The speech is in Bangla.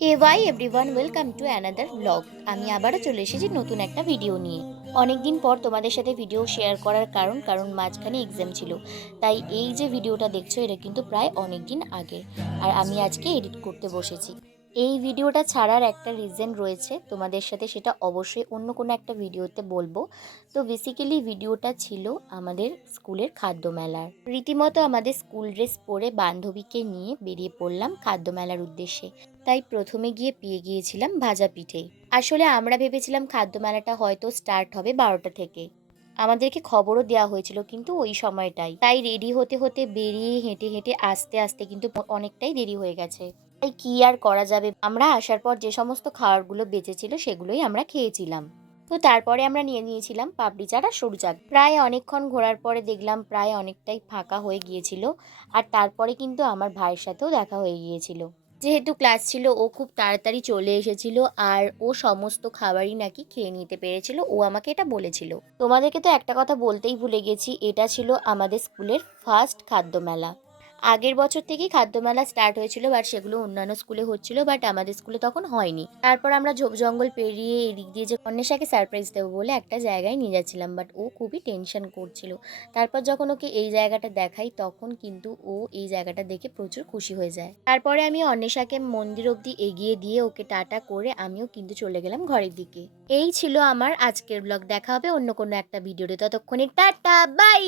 হে ভাই everyone, welcome to another blog. আমি আবারও চলে এসেছি নতুন একটা ভিডিও নিয়ে। অনেক দিন পর তোমাদের সাথে ভিডিও শেয়ার করার কারণ মাঝখানে এক্সাম ছিল। তাই এই যে ভিডিওটা দেখছো এটা কিন্তু প্রায় অনেক দিন আগের। আর আমি আজকে এডিট করতে বসেছি। এই ভিডিওটা ছাড়ার একটা রিজন রয়েছে তোমাদের সাথে, সেটা অবশ্যই অন্য কোনো একটা ভিডিওতে বলবো। তো বেসিক্যালি ভিডিওটা ছিল আমাদের স্কুলের খাদ্য মেলার। রীতিমতো আমাদের স্কুল ড্রেস পরে বান্ধবীকে নিয়ে বেরিয়ে পড়লাম খাদ্য মেলার উদ্দেশ্যে। তাই প্রথমে গিয়ে পেয়ে গিয়েছিলাম ভাজা পিঠে। আসলে আমরা ভেবেছিলাম খাদ্য মেলাটা হয়তো স্টার্ট হবে 12টা থেকে। আমাদেরকে খবরও দেওয়া হয়েছিল কিন্তু ওই সময়টাই, তাই রেডি হতে হতে বেরিয়ে হেঁটে হেঁটে আস্তে আস্তে কিন্তু অনেকটাই দেরি হয়ে গেছে। তাই কি আর করা যাবে, আমরা আসার পর যে সমস্ত খাবারগুলো বেঁচেছিল সেগুলোই আমরা খেয়েছিলাম। তো তারপরে আমরা নিয়ে নিয়েছিলাম পাপড়ি চাট আর সরু চাট। প্রায় অনেকক্ষণ ঘোরার পরে দেখলাম প্রায় অনেকটাই ফাঁকা হয়ে গিয়েছিল। আর তারপরে কিন্তু আমার ভাইয়ের সাথেও দেখা হয়ে গিয়েছিল। যেহেতু ক্লাস ছিল ও খুব তাড়াতাড়ি চলে এসেছিল, আর ও সমস্ত খাবারই নাকি খেয়ে নিতে পেরেছিল, ও আমাকে এটা বলেছিল। তোমাদেরকে তো একটা কথা বলতেই ভুলে গেছি, এটা ছিল আমাদের স্কুলের ফার্স্ট খাদ্য মেলা। আগের বছর থেকেই খাদ্য মেলা স্টার্ট হয়েছিল, বাট সেগুলো অন্যান্য স্কুলে হচ্ছিল, বাট আমাদের স্কুলে তখন হয়নি। তারপর আমরা ঝোপ জঙ্গল পেরিয়ে এদিক দিয়ে যে অন্বেষাকে সারপ্রাইজ দেবো বলে একটা জায়গায় নিয়ে যাচ্ছিলাম, বাট ও খুবই টেনশন করছিল। তারপর যখন ওকে এই জায়গাটা দেখাই তখন কিন্তু ও এই জায়গাটা দেখে প্রচুর খুশি হয়ে যায়। তারপরে আমি অন্বেষাকে মন্দির অবধি এগিয়ে দিয়ে ওকে টাটা করে আমিও কিন্তু চলে গেলাম ঘরের দিকে। এই ছিল আমার আজকের ব্লগ। দেখা হবে অন্য কোনো একটা ভিডিওতে, ততক্ষণে টাটা বাই।